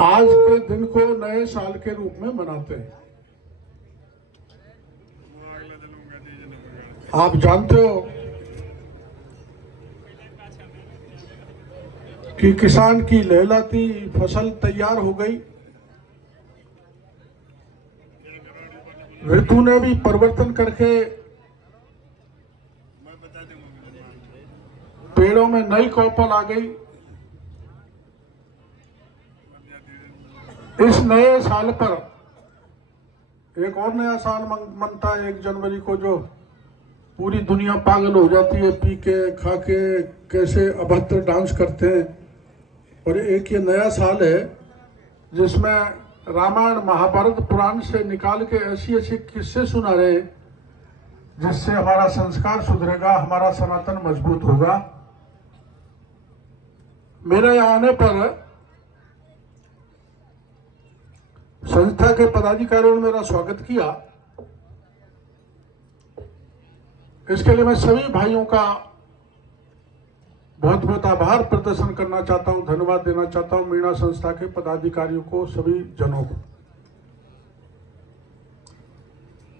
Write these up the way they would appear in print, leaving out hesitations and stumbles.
आज के दिन को नए साल के रूप में मनाते हैं। आप जानते हो कि किसान की लहलहाती फसल तैयार हो गई। ऋतु ने भी परिवर्तन करके पेड़ों में नई कौपल आ गई। इस नए साल पर एक और नया साल मनता है 1 जनवरी को, जो पूरी दुनिया पागल हो जाती है, पी के खा के कैसे अभद्र डांस करते हैं। और एक ये नया साल है जिसमें रामायण महाभारत पुराण से निकाल के ऐसी ऐसी किस्से सुना रहे जिससे हमारा संस्कार सुधरेगा, हमारा सनातन मजबूत होगा। मेरे यहाँ आने पर संस्था के पदाधिकारियों ने मेरा स्वागत किया। इसके लिए मैं सभी भाइयों का बहुत बहुत आभार प्रदर्शन करना चाहता हूं, धन्यवाद देना चाहता हूं मीणा संस्था के पदाधिकारियों को, सभी जनों को।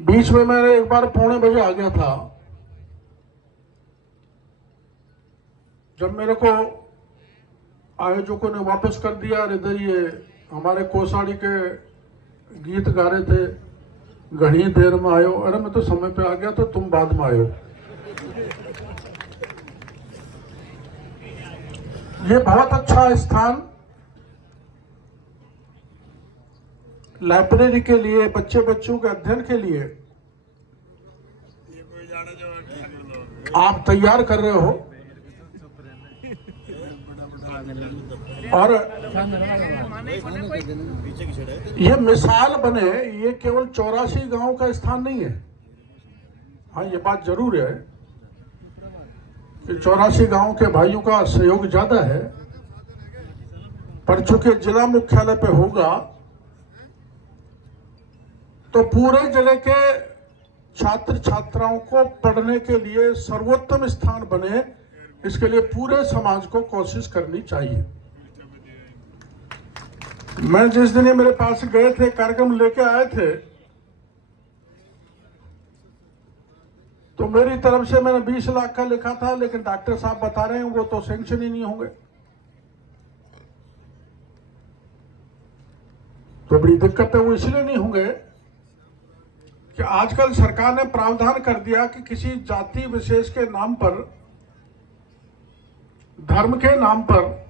बीच में मैंने एक बार 11:45 आ गया था, जब मेरे को आयोजकों ने वापस कर दिया। इधर ये हमारे कोसाड़ी के गीत गा रहे थे, घनी देर में आयो। अरे मैं तो समय पे आ गया, तो तुम बाद में आयो। ये बहुत अच्छा स्थान लाइब्रेरी के लिए, बच्चों के अध्ययन के लिए आप तैयार कर रहे हो। और ये मिसाल बने, ये केवल 84 गांव का स्थान नहीं है। हाँ, ये बात जरूर है कि 84 गांव के भाइयों का सहयोग ज्यादा है, पर चूंकि जिला मुख्यालय पे होगा तो पूरे जिले के छात्र छात्राओं को पढ़ने के लिए सर्वोत्तम स्थान बने, इसके लिए पूरे समाज को कोशिश करनी चाहिए। मैं जिस दिन ये मेरे पास गए थे, कार्यक्रम लेके आए थे, तो मेरी तरफ से मैंने 20 लाख का लिखा था, लेकिन डॉक्टर साहब बता रहे हैं वो तो सैंक्शन ही नहीं होंगे। तो बड़ी दिक्कत है, वो इसलिए नहीं होंगे कि आजकल सरकार ने प्रावधान कर दिया कि किसी जाति विशेष के नाम पर, धर्म के नाम पर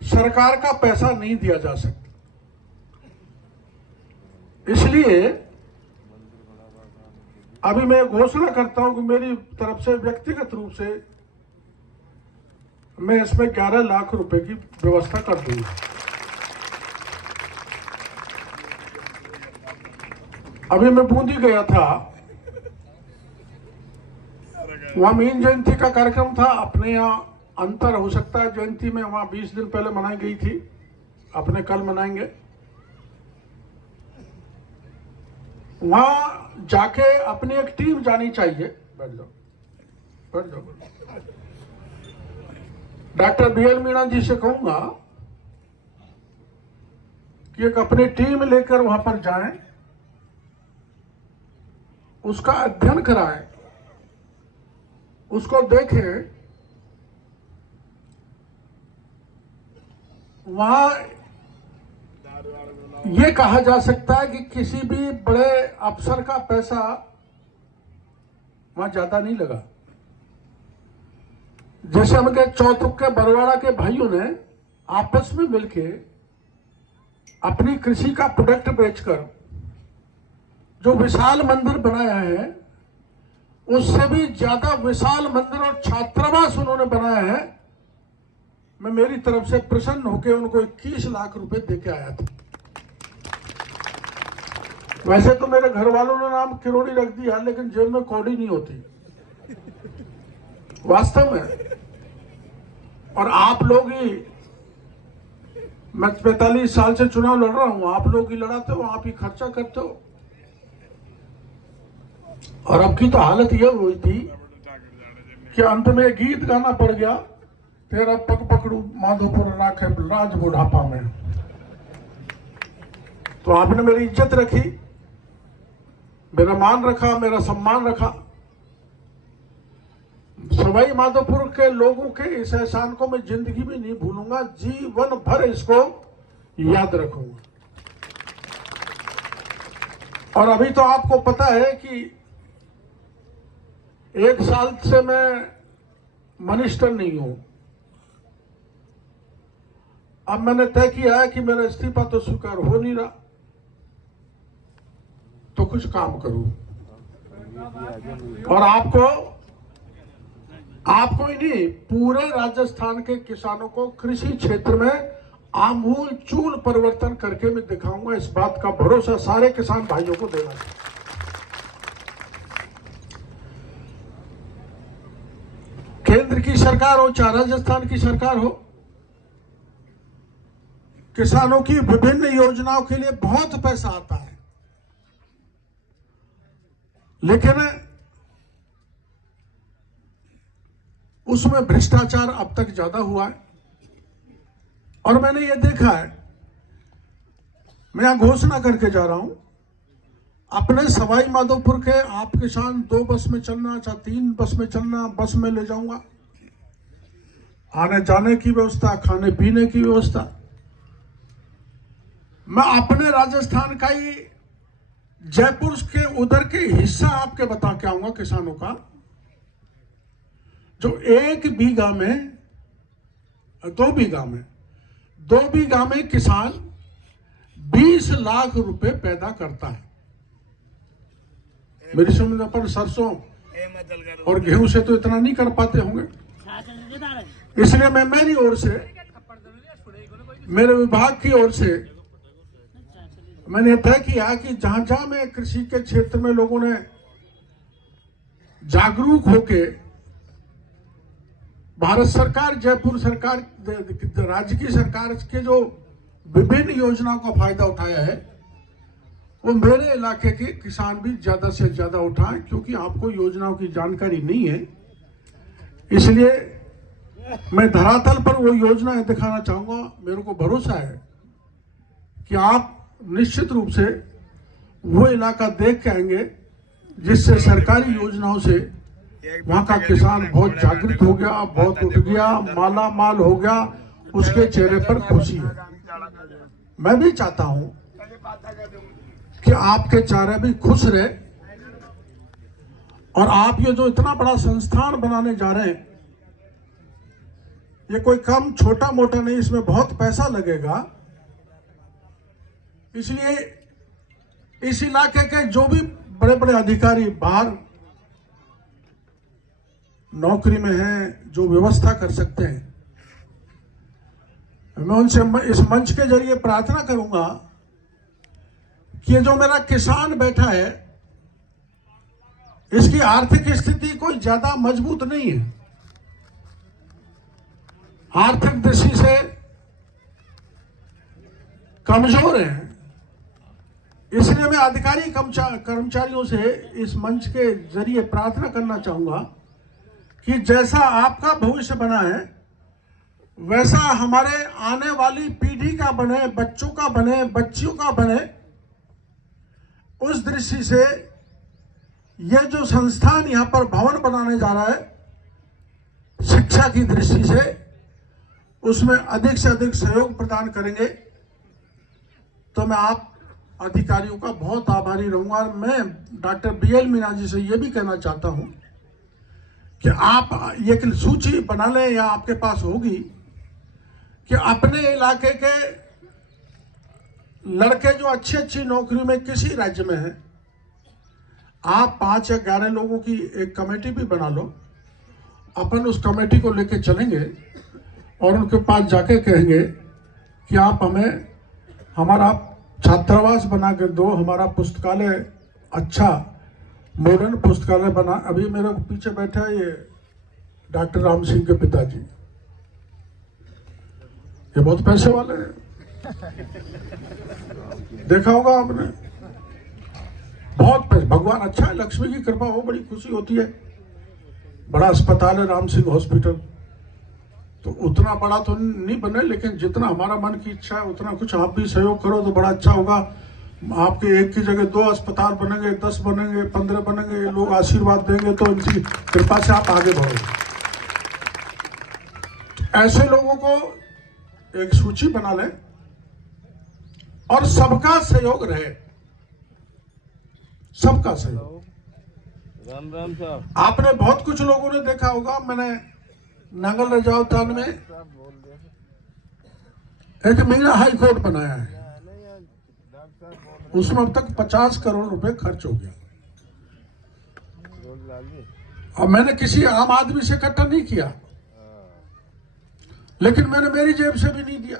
सरकार का पैसा नहीं दिया जा सकता। इसलिए अभी मैं घोषणा करता हूं कि मेरी तरफ से व्यक्तिगत रूप से मैं इसमें 11 लाख रुपए की व्यवस्था कर दूंगा। अभी मैं बूंदी गया था, वहां मीन जयंती का कार्यक्रम था। अपने यहाँ अंतर हो सकता है, जयंती में वहां 20 दिन पहले मनाई गई थी, अपने कल मनाएंगे। वहां जाके अपनी एक टीम जानी चाहिए। बैठ जाओ, बैठ जाओ। डॉक्टर BL मीणा जी से कहूंगा कि एक अपनी टीम लेकर वहां पर जाएं, उसका अध्ययन कराएं, उसको देखें। वहां यह कहा जा सकता है कि किसी भी बड़े अफसर का पैसा वहां ज्यादा नहीं लगा। जैसे हमके चौथुक के बरवाड़ा के भाइयों ने आपस में मिलके अपनी कृषि का प्रोडक्ट बेचकर जो विशाल मंदिर बनाया है, उससे भी ज्यादा विशाल मंदिर और छात्रावास उन्होंने बनाया है। मैं मेरी तरफ से प्रसन्न होकर उनको 21 लाख रुपए देके आया था। वैसे तो मेरे घर वालों ने नाम किरोड़ी रख दिया, लेकिन जेब में कौड़ी नहीं होती वास्तव में। और आप लोग ही, मैं 45 साल से चुनाव लड़ रहा हूं, आप लोग ही लड़ाते हो, आप ही खर्चा करते हो। और अब की तो हालत यह हुई थी कि अंत में गीत गाना पड़ गया तेरा पग पकड़ू माधोपुर राखे राज बुढ़ापा में। तो आपने मेरी इज्जत रखी, मेरा मान रखा, मेरा सम्मान रखा। सवाई माधोपुर के लोगों के इस एहसान को मैं जिंदगी में नहीं भूलूंगा, जीवन भर इसको याद रखूंगा। और अभी तो आपको पता है कि 1 साल से मैं मिनिस्टर नहीं हूं। अब मैंने तय किया है कि मेरा इस्तीफा तो स्वीकार हो नहीं रहा, तो कुछ काम करूं। और आपको ही नहीं, पूरे राजस्थान के किसानों को कृषि क्षेत्र में आमूल चूल परिवर्तन करके मैं दिखाऊंगा। इस बात का भरोसा सारे किसान भाइयों को देना चाहिए। केंद्र की सरकार हो चाहे राजस्थान की सरकार हो, किसानों की विभिन्न योजनाओं के लिए बहुत पैसा आता है, लेकिन उसमें भ्रष्टाचार अब तक ज्यादा हुआ है। और मैंने ये देखा है, मैं यहां घोषणा करके जा रहा हूं, अपने सवाई माधोपुर के आप किसान 2 बस में चलना चाहे 3 बस में चलना, बस में ले जाऊंगा। आने जाने की व्यवस्था, खाने पीने की व्यवस्था, मैं अपने राजस्थान का ही जयपुर के उधर के हिस्सा आपके बता के आऊंगा किसानों का, जो 1 बीघा में 2 बीघा में किसान 20 लाख रुपए पैदा करता है। मेरी समझ पर सरसों और गेहूं से तो इतना नहीं कर पाते होंगे। इसलिए मैं मेरी ओर से, मेरे विभाग की ओर से मैंने तय किया कि जहां जहां में कृषि के क्षेत्र में लोगों ने जागरूक होके भारत सरकार, जयपुर सरकार, राज्य की सरकार के जो विभिन्न योजनाओं का फायदा उठाया है, वो मेरे इलाके के किसान भी ज्यादा से ज्यादा उठाएं, क्योंकि आपको योजनाओं की जानकारी नहीं है। इसलिए मैं धरातल पर वो योजनाएं दिखाना चाहूंगा। मेरे को भरोसा है कि आप निश्चित रूप से वो इलाका देख के आएंगे जिससे सरकारी योजनाओं से वहां का किसान बहुत जागृत हो गया, बहुत उठ गया, माला माल हो गया, उसके चेहरे पर खुशी है। मैं भी चाहता हूं कि आपके चेहरे भी खुश रहे। और आप ये जो इतना बड़ा संस्थान बनाने जा रहे हैं, ये कोई कम छोटा मोटा नहीं, इसमें बहुत पैसा लगेगा। इसलिए इस इलाके के जो भी बड़े बड़े अधिकारी बाहर नौकरी में हैं, जो व्यवस्था कर सकते हैं, मैं उनसे इस मंच के जरिए प्रार्थना करूंगा कि ये जो मेरा किसान बैठा है, इसकी आर्थिक स्थिति कोई ज्यादा मजबूत नहीं है, आर्थिक दृष्टि से कमजोर है। इसलिए मैं अधिकारी कर्मचारियों से इस मंच के जरिए प्रार्थना करना चाहूंगा कि जैसा आपका भविष्य बना है, वैसा हमारे आने वाली पीढ़ी का बने, बच्चों का बने, बच्चियों का बने। उस दृष्टि से यह जो संस्थान यहां पर भवन बनाने जा रहा है, शिक्षा की दृष्टि से, उसमें अधिक से अधिक सहयोग प्रदान करेंगे। तो मैं आप अधिकारियों का बहुत आभारी रहूंगा। और मैं डॉक्टर BL मीणा जी से यह भी कहना चाहता हूं कि आप एक सूची बना लें, या आपके पास होगी, कि अपने इलाके के लड़के जो अच्छी अच्छी नौकरी में किसी राज्य में हैं, आप 5 या 11 लोगों की एक कमेटी भी बना लो। अपन उस कमेटी को लेके चलेंगे और उनके पास जाके कहेंगे कि आप हमें हमारा छात्रावास बना कर दो, हमारा पुस्तकालय अच्छा मॉडर्न पुस्तकालय बना। अभी मेरे पीछे बैठा है ये डॉक्टर राम सिंह के पिताजी, ये बहुत पैसे वाले हैं, देखा होगा आपने, बहुत पैसे। भगवान अच्छा है, लक्ष्मी की कृपा हो, बड़ी खुशी होती है। बड़ा अस्पताल है राम सिंह हॉस्पिटल, तो उतना बड़ा तो नहीं बने, लेकिन जितना हमारा मन की इच्छा है उतना कुछ आप भी सहयोग करो तो बड़ा अच्छा होगा। आपके एक की जगह 2 अस्पताल बनेंगे, 10 बनेंगे, 15 बनेंगे, लोग आशीर्वाद देंगे तो इनकी कृपा से आप आगे बढ़ोगे। तो ऐसे लोगों को एक सूची बना लें और सबका सहयोग रहे, सबका सहयोग। राम राम साहब। आपने बहुत कुछ लोगों ने देखा होगा, मैंने नांगल रजावतान में एक मेरा हाई कोर्ट बनाया है, उसमें अब तक 50 करोड़ रुपए खर्च हो गया। और मैंने किसी आम आदमी से इकट्ठा नहीं किया, लेकिन मैंने मेरी जेब से भी नहीं दिया,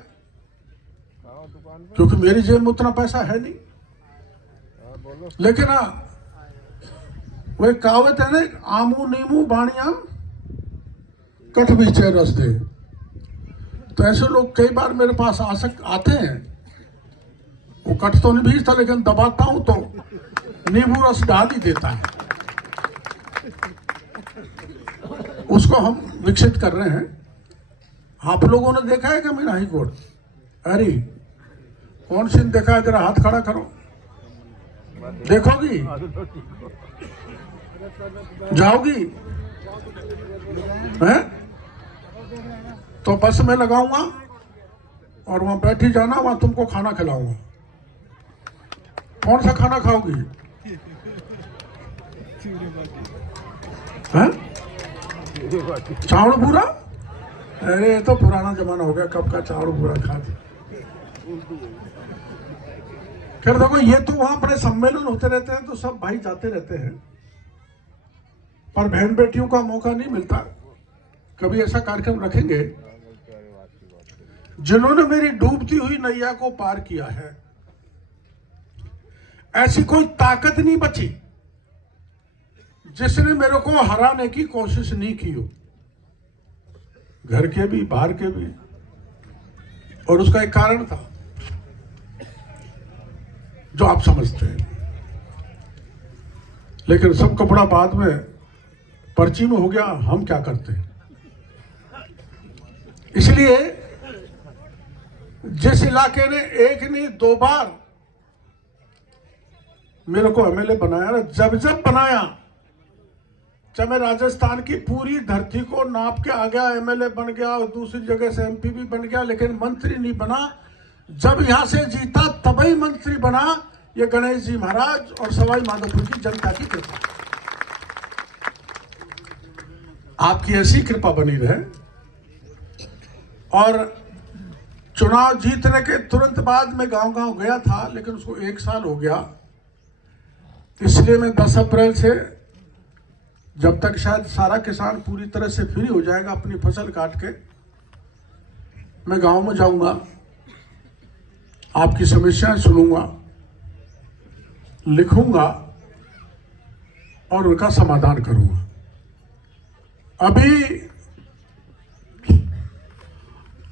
क्योंकि मेरी जेब में उतना पैसा है नहीं। लेकिन वो एक कहावत है ना, आमू नीमू बाणिया कठ बीचे रस दे। तो ऐसे लोग कई बार मेरे पास आते हैं, वो कट तो नहीं भीजता, लेकिन दबाता हूं तो नींबू रस डाल ही देता है। उसको हम विकसित कर रहे हैं। आप लोगों ने देखा है क्या मेरा हाई कोर्ट? अरे कौन सी देखा है? जरा हाथ खड़ा करो, देखोगी? जाओगी? हैं? तो बस में लगाऊंगा और वहां बैठी जाना, वहां तुमको खाना खिलाऊंगा। कौन सा खाना खाओगी? हैं? चावल भूरा? अरे ये तो पुराना जमाना हो गया, कब का चावल भूरा खाते। खैर देखो, ये तो वहां बड़े सम्मेलन होते रहते हैं तो सब भाई जाते रहते हैं, पर बहन बेटियों का मौका नहीं मिलता। कभी ऐसा कार्यक्रम रखेंगे जिन्होंने मेरी डूबती हुई नैया को पार किया है। ऐसी कोई ताकत नहीं बची जिसने मेरे को हराने की कोशिश नहीं की हो, घर के भी बाहर के भी। और उसका एक कारण था जो आप समझते हैं, लेकिन सब कपड़ा बाद में पर्ची में हो गया, हम क्या करते हैं। इसलिए जिस इलाके ने एक नहीं 2 बार मेरे को एमएलए बनाया, जब बनाया, जब मैं राजस्थान की पूरी धरती को नाप के आ गया, एमएलए बन गया और दूसरी जगह से एमपी भी बन गया, लेकिन मंत्री नहीं बना। जब यहां से जीता तब ही मंत्री बना। ये गणेश जी महाराज और सवाई माधोपुर की जनता की कृपा, आपकी ऐसी कृपा बनी रहे। और चुनाव जीतने के तुरंत बाद मैं गांव-गांव गया था, लेकिन उसको 1 साल हो गया। इसलिए मैं 10 अप्रैल से, जब तक शायद सारा किसान पूरी तरह से फ्री हो जाएगा अपनी फसल काट के, मैं गांव में जाऊंगा, आपकी समस्याएं सुनूंगा, लिखूंगा और उनका समाधान करूंगा।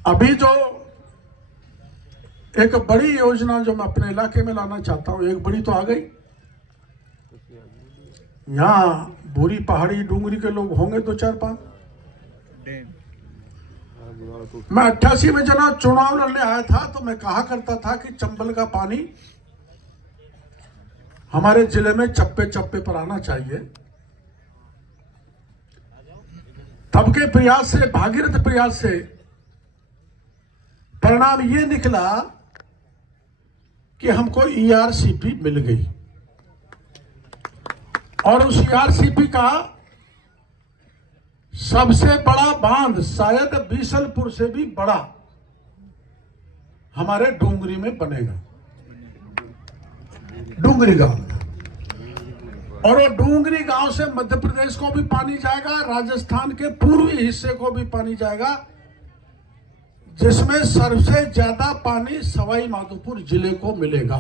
अभी जो एक बड़ी योजना जो मैं अपने इलाके में लाना चाहता हूं, एक बड़ी तो आ गई। यहाँ भूरी पहाड़ी डूंगरी के लोग होंगे 2-4-5। मैं 88 में जना चुनाव लड़ने आया था तो मैं कहा करता था कि चंबल का पानी हमारे जिले में चप्पे चप्पे पर आना चाहिए। तब के प्रयास से, भागीरथ प्रयास से परिणाम ये निकला कि हमको ईआरसीपी मिल गई, और उस ईआरसीपी का सबसे बड़ा बांध शायद बीसलपुर से भी बड़ा हमारे डूंगरी में बनेगा, डूंगरी गांव। और वो डूंगरी गांव से मध्य प्रदेश को भी पानी जाएगा, राजस्थान के पूर्वी हिस्से को भी पानी जाएगा, जिसमें सबसे ज्यादा पानी सवाई माधोपुर जिले को मिलेगा।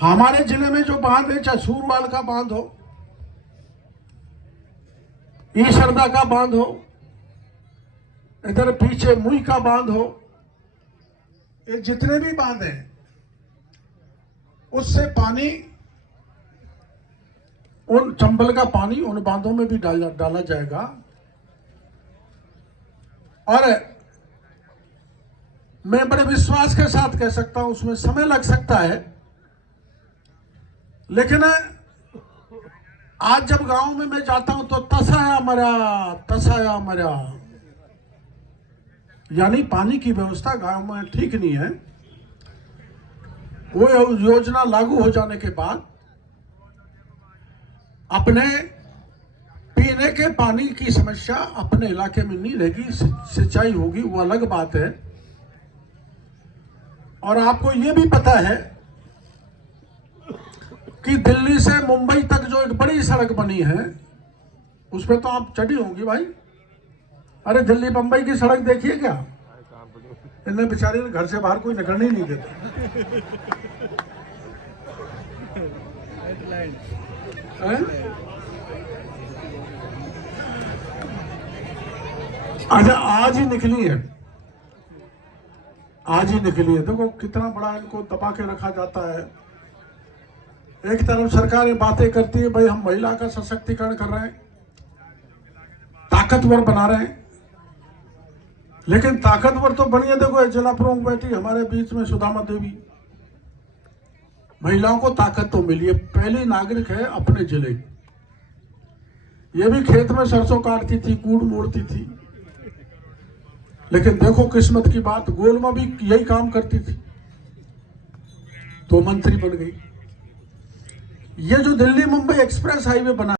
हमारे जिले में जो बांध है, चाहे सूरवाल का बांध हो, ईशरदा का बांध हो, इधर पीछे मुई का बांध हो, ये जितने भी बांध हैं उससे पानी, उन चंबल का पानी उन बांधों में भी डाला जाएगा। और मैं बड़े विश्वास के साथ कह सकता हूं, उसमें समय लग सकता है, लेकिन आज जब गांव में मैं जाता हूं तो तसाया मरा, यानी पानी की व्यवस्था गांव में ठीक नहीं है। वो योजना लागू हो जाने के बाद अपने पीने के पानी की समस्या अपने इलाके में नहीं रहेगी, सिंचाई होगी, वो अलग बात है। और आपको ये भी पता है कि दिल्ली से मुंबई तक जो एक बड़ी सड़क बनी है, उस पर तो आप चढ़ी होंगी भाई। अरे दिल्ली मुंबई की सड़क देखिए क्या, इन्हें बेचारे घर से बाहर कोई निकलने ही नहीं देता। अच्छा, आज ही निकली है, आज ही निकली है। देखो कितना बड़ा इनको दबा के रखा जाता है। एक तरफ सरकार बातें करती है, भाई हम महिला का सशक्तिकरण कर रहे हैं, ताकतवर बना रहे हैं, लेकिन ताकतवर तो बनी है। देखो जिला प्रमुख बैठी हमारे बीच में सुदामा देवी, महिलाओं को ताकत तो मिली है, पहली नागरिक है अपने जिले। ये भी खेत में सरसों काटती थी, कूड़ मोड़ती थी, लेकिन देखो किस्मत की बात, गोल में भी यही काम करती थी तो मंत्री बन गई। ये जो दिल्ली मुंबई एक्सप्रेस हाईवे बना